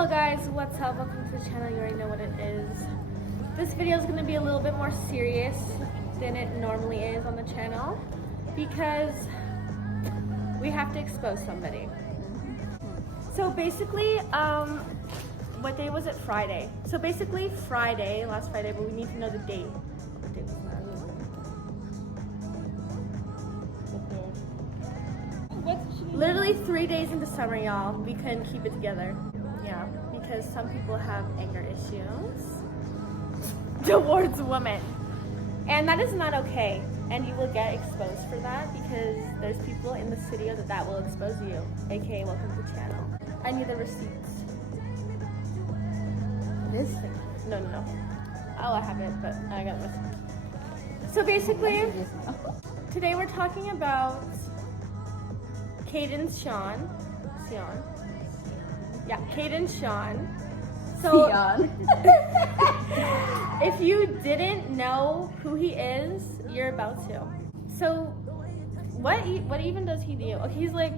Hello guys, what's up? Welcome to the channel. You already know what it is. This video is going to be a little bit more serious than it normally is on the channel because we have to expose somebody. So basically, what day was it? Friday. So basically Friday, last Friday, but we need to know the date. What date was that? Literally 3 days into summer, y'all. We couldn't keep it together. Yeah, because some people have anger issues towards women. And that is not okay. And you will get exposed for that because there's people in the studio that will expose you. AKA, welcome to the channel. I need the receipts. This thing? No. Oh, I have it, but I got it. So basically, today we're talking about KaydenSeon. Yeah, KaydenSeon. So, if you didn't know who he is, you're about to. So, what even does he do? Okay, he's like,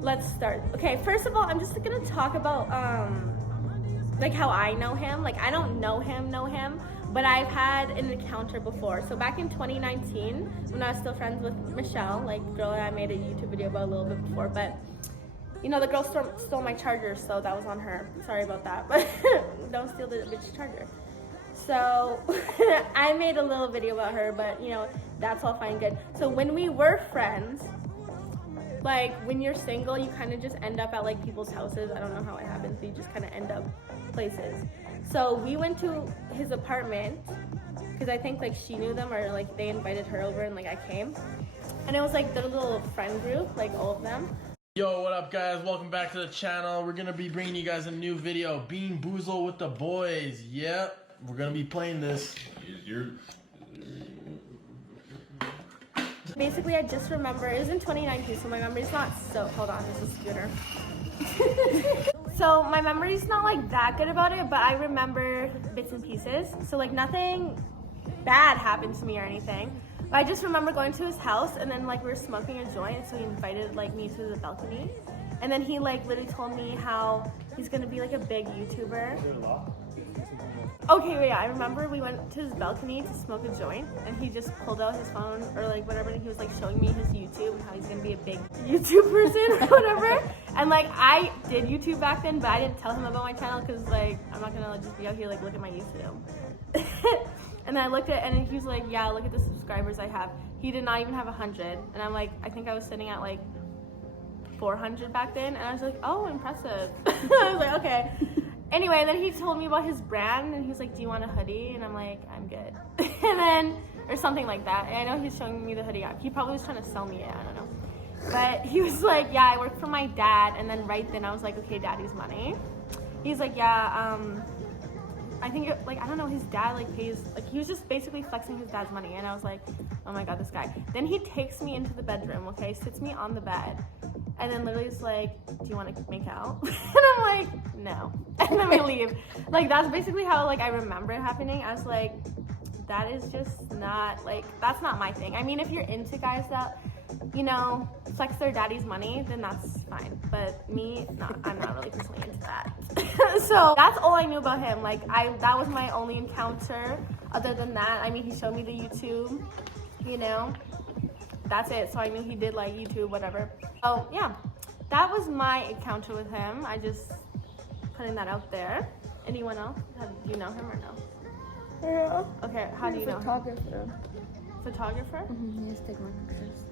let's start. Okay, first of all, I'm just gonna talk about like how I know him. Like, I don't know him, but I've had an encounter before. So back in 2019, when I was still friends with Michelle, like girl I made a YouTube video about a little bit before, but you know, the girl stole my charger, so that was on her. Sorry about that, but don't steal the bitch charger. So I made a little video about her, but you know, that's all fine and good. So when we were friends, like when you're single, you kind of just end up at like people's houses. I don't know how it happens, but you just kind of end up places. So we went to his apartment because I think like she knew them or like they invited her over and like I came. And it was like the little friend group, like all of them. Yo, what up guys? Welcome back to the channel. We're gonna be bringing you guys a new video, Bean Boozle with the boys. Yep, we're gonna be playing this. Basically, I just remember, it was in 2019, so my memory's not so, hold on, there's a scooter. So my memory's not like that good about it, but I remember bits and pieces. So like nothing bad happened to me or anything. But I just remember going to his house and then like we were smoking a joint, so he invited like me to the balcony. And then he like literally told me how he's gonna be like a big YouTuber. Okay, yeah, I remember we went to his balcony to smoke a joint and he just pulled out his phone or like whatever and he was like showing me his YouTube and how he's gonna be a big YouTube person or whatever. And like I did YouTube back then, but I didn't tell him about my channel because like I'm not gonna just be out here like look at my YouTube. And then I looked at it and he was like, yeah, look at the subscribers I have. He did not even have 100. And I'm like, I think I was sitting at like 400 back then. And I was like, oh, impressive. I was like, okay. Anyway, then he told me about his brand and he was like, do you want a hoodie? And I'm like, I'm good. And then, or something like that. And I know he's showing me the hoodie app. He probably was trying to sell me it, I don't know. But he was like, yeah, I work for my dad. And then right then I was like, okay, daddy's money. He's like, yeah, I think like, I don't know, his dad like pays, like he was just basically flexing his dad's money. And I was like, oh my God, this guy. Then he takes me into the bedroom, okay, sits me on the bed. And then literally is like, do you want to make out? And I'm like, no. And then we leave. Like, that's basically how, like, I remember it happening. I was like, that is just not, like, that's not my thing. I mean, if you're into guys that, you know, flex their daddy's money, then that's fine. But me, no, I'm not really personally into that. So that's all I knew about him. Like, that was my only encounter. Other than that, I mean, he showed me the YouTube, you know. That's it. So I knew he did like YouTube, whatever. Oh yeah, that was my encounter with him. I just putting that out there. Anyone else? Do you know him or no? Yeah. Okay, how do you know him? Photographer. Photographer? Mm-hmm. He used to take my pictures.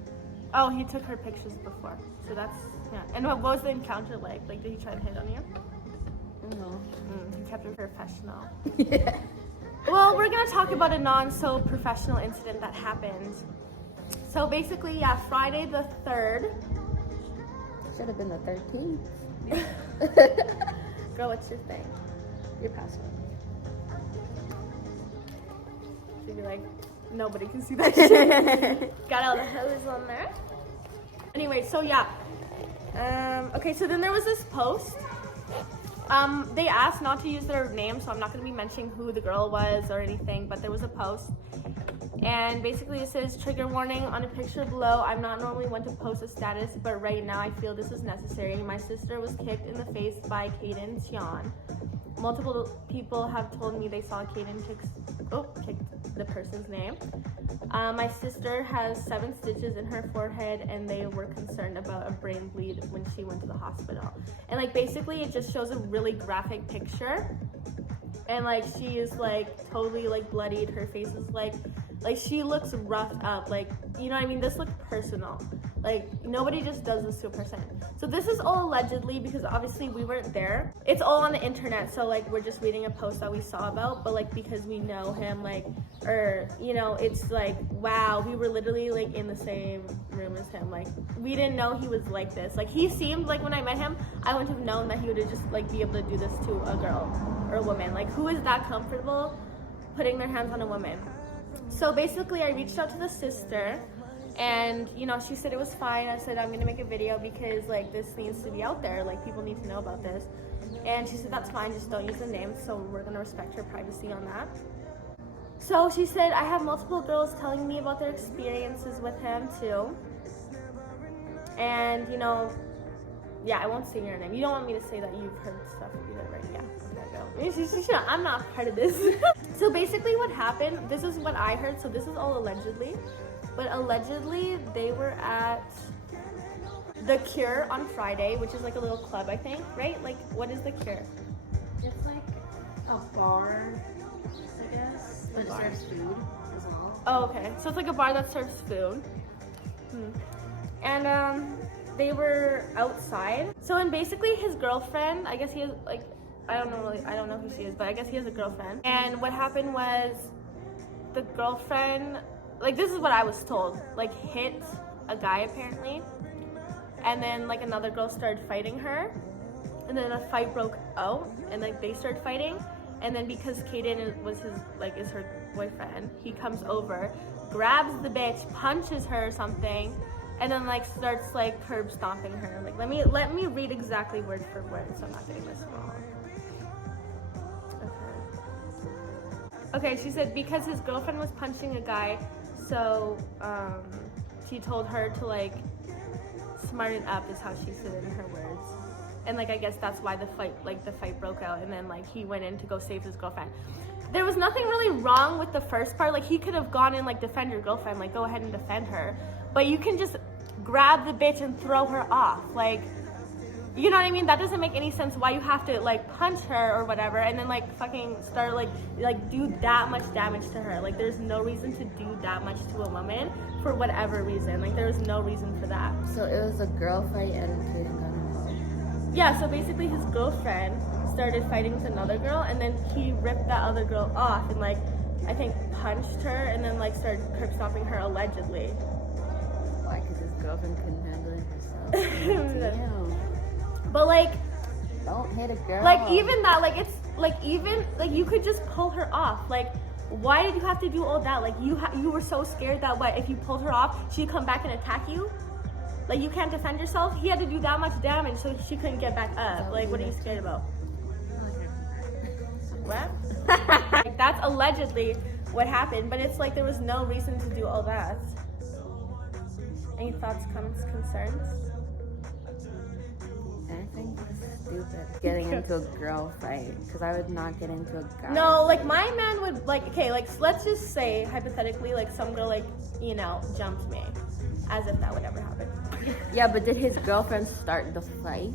Oh, he took her pictures before. So that's, yeah. And what was the encounter like? Like, did he try to hit on you? No. He kept it professional. Yeah. Well, we're gonna talk about a non-so-professional incident that happened. So basically, yeah, Friday the 3rd. Should have been the 13th. Girl, what's your thing? Your password. She'd be like, nobody can see that shit. Got all the hose on there. Anyway, so yeah. Okay, so then there was this post. They asked not to use their name, so I'm not going to be mentioning who the girl was or anything, but there was a post. And basically it says, trigger warning on a picture below. I'm not normally one to post a status, but right now I feel this is necessary. My sister was kicked in the face by KaydenSeon. Multiple people have told me they saw Kayden kick the person's name. My sister has 7 stitches in her forehead, and they were concerned about a brain bleed when she went to the hospital. And like basically it just shows a really graphic picture, and like she is like totally like bloodied. Her face is like she looks roughed up, like, you know what I mean? This looked personal. Like, nobody just does this to a person. So this is all allegedly, because obviously we weren't there. It's all on the internet, so like we're just reading a post that we saw about, but like because we know him, like, or you know, it's like, wow, we were literally like in the same room as him. Like, we didn't know he was like this. Like, he seemed like, when I met him, I wouldn't have known that he would have just like be able to do this to a girl or a woman. Like, who is that comfortable putting their hands on a woman? So basically I reached out to the sister, and you know, she said it was fine. I said, I'm gonna make a video because like this needs to be out there, like people need to know about this. And she said, that's fine, just don't use the name. So we're gonna respect her privacy on that. So she said, I have multiple girls telling me about their experiences with him too. And you know, yeah, I won't say your name. You don't want me to say that you've heard stuff either, right? Yeah. I'm not part of this. So basically what happened, this is what I heard, so this is all allegedly, but allegedly they were at The Cure on Friday, which is like a little club, I think, right? Like, what is The Cure? It's like a bar, I guess, but it serves food as well. Oh, okay. So it's like a bar that serves food. And they were outside. So, and basically his girlfriend, I guess he has like, I don't know who she is, but I guess he has a girlfriend. And what happened was the girlfriend, like, this is what I was told, like hit a guy apparently. And then like another girl started fighting her. And then a fight broke out, and like they started fighting. And then because Kayden was is her boyfriend, he comes over, grabs the bitch, punches her or something, and then like starts like curb stomping her. Like, let me read exactly word for word so I'm not getting this wrong. Okay, she said because his girlfriend was punching a guy, so she told her to like smarten up, is how she said it in her words. And like, I guess that's why the fight broke out, and then like he went in to go save his girlfriend. There was nothing really wrong with the first part. Like, he could have gone in, like, defend your girlfriend, like go ahead and defend her, but you can just grab the bitch and throw her off. Like, you know what I mean? That doesn't make any sense why you have to like punch her or whatever and then like fucking start like do that much damage to her. Like, there's no reason to do that much to a woman for whatever reason. Like, there's no reason for that. So it was a girl fight and Kayden got involved. Yeah, so basically his girlfriend started fighting with another girl, and then he ripped that other girl off and like, I think punched her and then like started curb stomping her allegedly. Why? Because his girlfriend couldn't handle it herself. Damn. But like, don't hit a girl. like even that, like it's like even like you could just pull her off. Like, why did you have to do all that? Like, you were so scared that what if you pulled her off, she'd come back and attack you? Like, you can't defend yourself? He had to do that much damage so she couldn't get back up. Like, what are you scared about? What? Like, that's allegedly what happened, but it's like there was no reason to do all that. Any thoughts, comments, concerns? I think it's stupid getting into a girl fight, because I would not get into a guy. No, like my man would like, okay, like let's just say hypothetically, like some girl like, you know, jumped me, as if that would ever happen. Yeah, but did his girlfriend start the fight?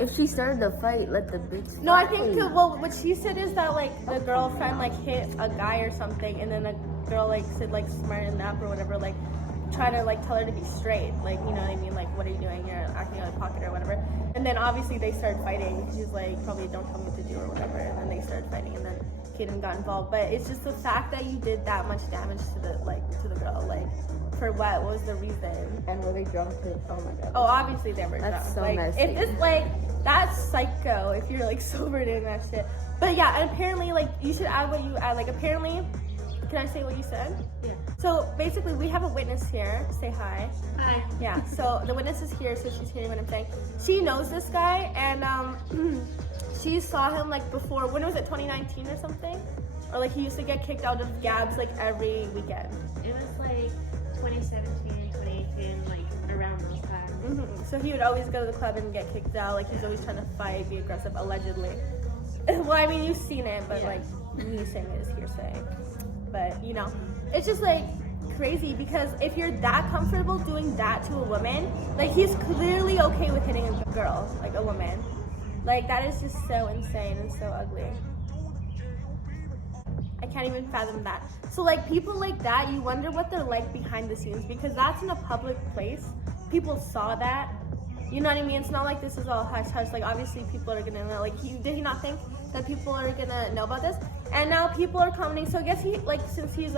If she started the fight, let the bitch No, I think, well, what she said is that like the girlfriend like hit a guy or something, and then the girl like said like smarten up or whatever, like try to like tell her to be straight, like, you know what I mean, like, what are you doing, you're acting out of pocket or whatever. And then obviously they started fighting. She's like, probably don't tell me what to do or whatever, and then they started fighting, and then Kayden got involved. But it's just the fact that you did that much damage to the girl, like, for what was the reason? And were they drunk too? Oh my god. Oh, obviously they were drunk. That's so like, messy. If this, like, that's psycho if you're like sober doing that shit. But yeah, and apparently like you should add what you add. Like, apparently, can I say what you said? Yeah. So basically we have a witness here. Say hi. Hi. Yeah, so the witness is here, so she's hearing what I'm saying. She knows this guy, and she saw him like before, when was it, 2019 or something? Or like he used to get kicked out of Gabs like every weekend. It was like 2017, 2018, like around those times. So he would always go to the club and get kicked out. Like he's always trying to fight, be aggressive, allegedly. Well, I mean, you've seen it, but like me saying it is hearsay. But you know, it's just like crazy because if you're that comfortable doing that to a woman, like he's clearly okay with hitting a girl, like a woman. Like that is just so insane and so ugly. I can't even fathom that. So like people like that, you wonder what they're like behind the scenes because that's in a public place. People saw that. You know what I mean? It's not like this is all hush hush. Like obviously people are gonna know. Like did he not think that people are gonna know about this? And now people are commenting. So I guess he like since he's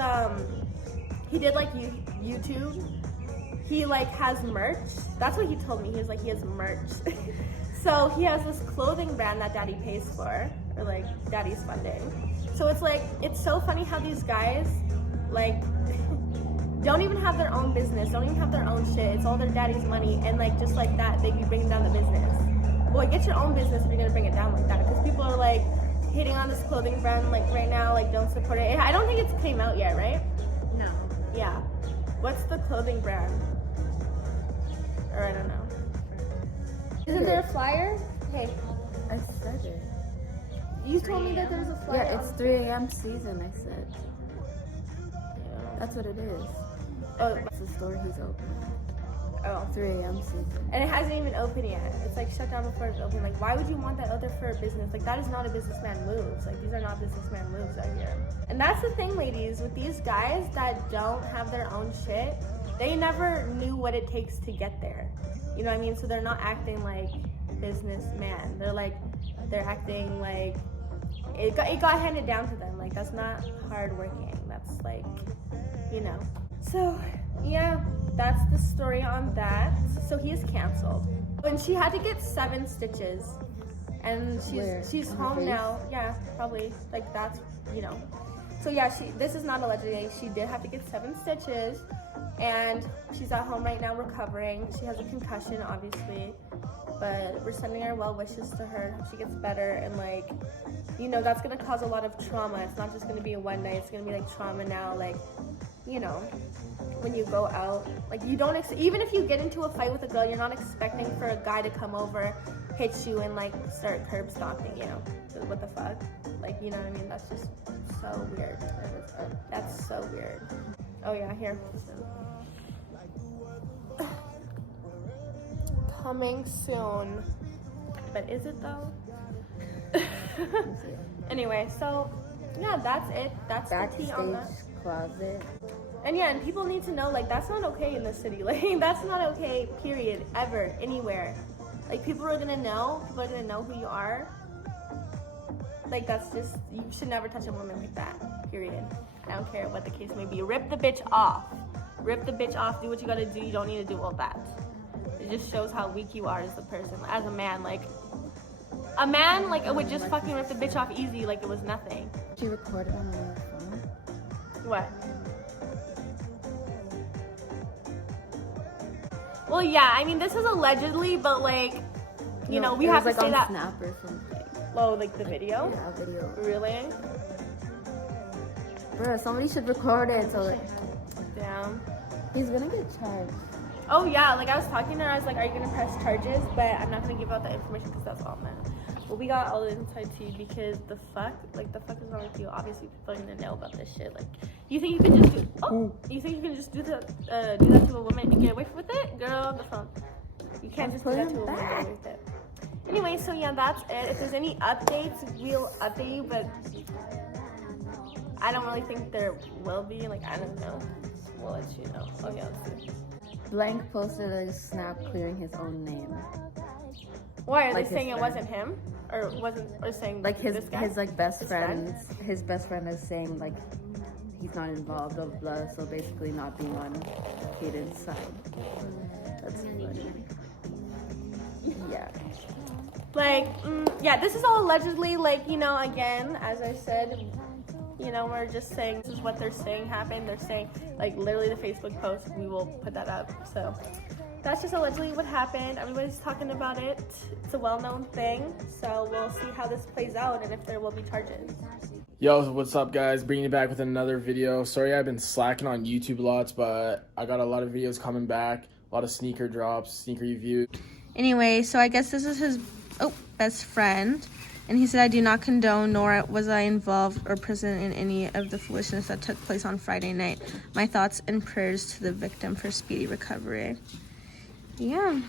he did like YouTube. He like has merch. That's what he told me. He was like he has merch. So he has this clothing brand that Daddy pays for, or like Daddy's funding. So it's like it's so funny how these guys like don't even have their own business, don't even have their own shit. It's all their daddy's money, and like just like that, they be bringing down the business. Boy, get your own business if you're gonna bring it down like that, because people are like hitting on this clothing brand like right now, like don't support it. I don't think it's came out yet, right? No. Yeah. What's the clothing brand? Or I don't know. Isn't there a flyer? Hey, I said it. you told me that there was a flyer. Yeah, it's 3 a.m. season, I said. That's what it is. Oh, That's the store he's open. oh. 3 a.m. season. And it hasn't even opened yet. It's like shut down before it's open. Like, why would you want that out there for a business? Like, that is not a businessman moves. Like, these are not businessman moves out here. And that's the thing, ladies, with these guys that don't have their own shit, they never knew what it takes to get there. You know what I mean? So they're not acting like businessman. They're acting like it got handed down to them. Like, that's not hard working. That's like, you know. So, yeah, that's the story on that. So he is canceled. And she had to get 7 stitches. And she's On her home face? now. Yeah, probably. Like that's, you know. So yeah, this is not allegedly. She did have to get 7 stitches. And she's at home right now recovering. She has a concussion, obviously. But we're sending our well wishes to her. Hope she gets better. And like, you know, that's gonna cause a lot of trauma. It's not just gonna be a one night. It's gonna be like trauma now. Like, you know, when you go out, like you don't even if you get into a fight with a girl, you're not expecting for a guy to come over, hit you, and like start curb stomping you. So what the fuck? Like, you know what I mean? That's just so weird. That's so weird. Oh yeah, here. Coming soon. But is it though? Anyway, so yeah, that's it. That's the tea on that. Backstage closet. And yeah, and people need to know, like, that's not okay in this city. Like, that's not okay, period, ever, anywhere. Like, people are gonna know who you are. Like, that's just, you should never touch a woman like that, period. I don't care what the case may be. Rip the bitch off. Rip the bitch off, do what you gotta do. You don't need to do all that. It just shows how weak you are as a person, as a man. Like, a man, like, would just fucking rip the bitch off easy like it was nothing. She recorded on her phone. What? Well, yeah, I mean, this is allegedly, but like, you know, we have to say that. Snap or something. Oh, like the video? Yeah, video. Really? Bro, somebody should record it so like, Damn. he's gonna get charged. Oh, yeah, like I was talking to her, I was like, are you gonna press charges? But I'm not gonna give out that information because that's all, man. Well, we got all the inside tea because the fuck is wrong with you? Obviously, people are gonna know about this shit. Like, you think you can just do? Oh, you think you can just do that to a woman and get away with it, girl? On the phone. You can't just do that to a woman and get away with it. Anyway, so yeah, that's it. If there's any updates, we'll update you. But I don't really think there will be. Like, I don't know. We'll let you know. Oh yeah, let's see. Blank posted a snap clearing his own name. Why are Like they saying his it friend. wasn't him, or saying Like his this guy? like best His friend. friend? His best friend is saying like he's not involved, blah blah blah. So basically not being on Kayden's side. That's funny. Yeah. Like, yeah, this is all allegedly, like, you know, again, as I said, you know, we're just saying this is what they're saying happened. They're saying, like, literally the Facebook post, we will put that up. So that's just allegedly what happened. Everybody's talking about it. It's a well-known thing. So we'll see how this plays out and if there will be charges. Yo, what's up, guys? Bringing you back with another video. Sorry I've been slacking on YouTube lots, but I got a lot of videos coming back. A lot of sneaker drops, sneaker reviews. Anyway, so I guess this is his best friend. And he said, I do not condone, nor was I involved or present in any of the foolishness that took place on Friday night. My thoughts and prayers to the victim for speedy recovery. Yeah.